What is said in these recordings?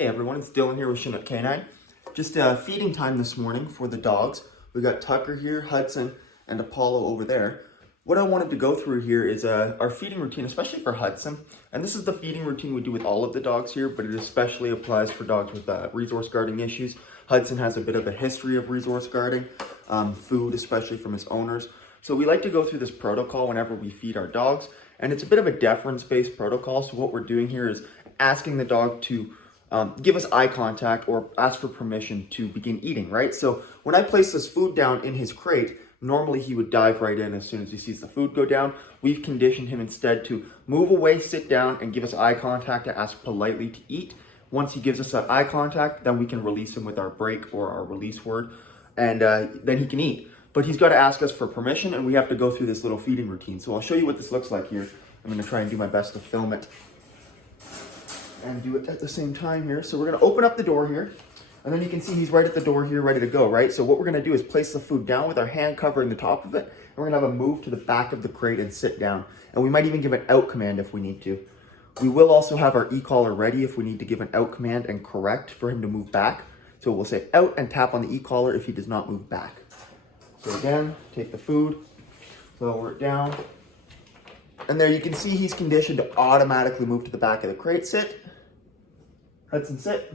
Hey everyone, it's Dylan here with Chinook Canine. Just feeding time this morning for the dogs. We got Tucker here, Hudson, and Apollo over there. What I wanted to go through here is our feeding routine, especially for Hudson. And this is the feeding routine we do with all of the dogs here, but it especially applies for dogs with resource guarding issues. Hudson has a bit of a history of resource guarding, food, especially from his owners. So we like to go through this protocol whenever we feed our dogs. And it's a bit of a deference-based protocol. So what we're doing here is asking the dog to give us eye contact or ask for permission to begin eating, right? So when I place this food down in his crate, normally he would dive right in as soon as he sees the food go down. We've conditioned him instead to move away, sit down, and give us eye contact to ask politely to eat. Once he gives us that eye contact, then we can release him with our break or our release word, and then he can eat. But he's got to ask us for permission, and we have to go through this little feeding routine. So I'll show you what this looks like here. I'm going to try and do my best to film it and do it at the same time here. So we're going to open up the door here, and then you can see he's right at the door here, ready to go, right? So what we're going to do is place the food down with our hand covering the top of it, and we're going to have him move to the back of the crate and sit down. And we might even give an out command if we need to. We will also have our e-collar ready if we need to give an out command and correct for him to move back. So we'll say out and tap on the e-collar if he does not move back. So again, take the food, lower it down, and there you can see he's conditioned to automatically move to the back of the crate. Sit. Hudson, sit.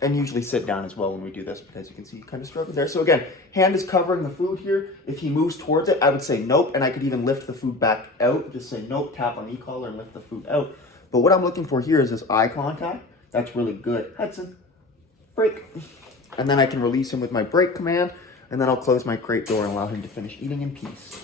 And usually sit down as well when we do this, because you can see he kind of struggles there. So again, hand is covering the food here. If he moves towards it, I would say nope, and I could even lift the food back out. Just say nope, tap on the e-collar and lift the food out. But what I'm looking for here is this eye contact. That's really good. Hudson, break. And then I can release him with my break command, and then I'll close my crate door and allow him to finish eating in peace.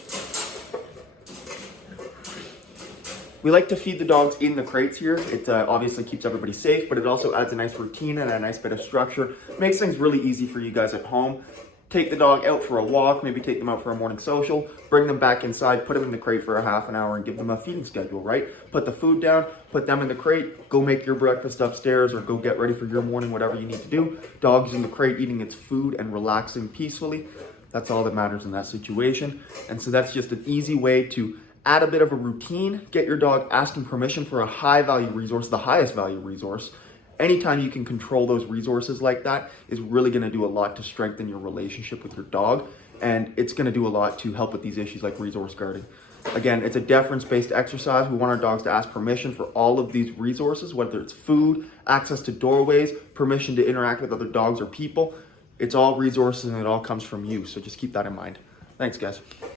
We like to feed the dogs in the crates here. It obviously keeps everybody safe, but it also adds a nice routine and a nice bit of structure. Makes things really easy for you guys at home. Take the dog out for a walk, maybe take them out for a morning social, bring them back inside, put them in the crate for a half an hour and give them a feeding schedule, right? Put the food down, put them in the crate, go make your breakfast upstairs or go get ready for your morning, whatever you need to do. Dog's in the crate eating its food and relaxing peacefully. That's all that matters in that situation. And so that's just an easy way to add a bit of a routine, get your dog asking permission for a high value resource, the highest value resource. Anytime you can control those resources like that is really going to do a lot to strengthen your relationship with your dog. And it's going to do a lot to help with these issues like resource guarding. Again, it's a deference-based exercise. We want our dogs to ask permission for all of these resources, whether it's food, access to doorways, permission to interact with other dogs or people. It's all resources and it all comes from you. So just keep that in mind. Thanks, guys.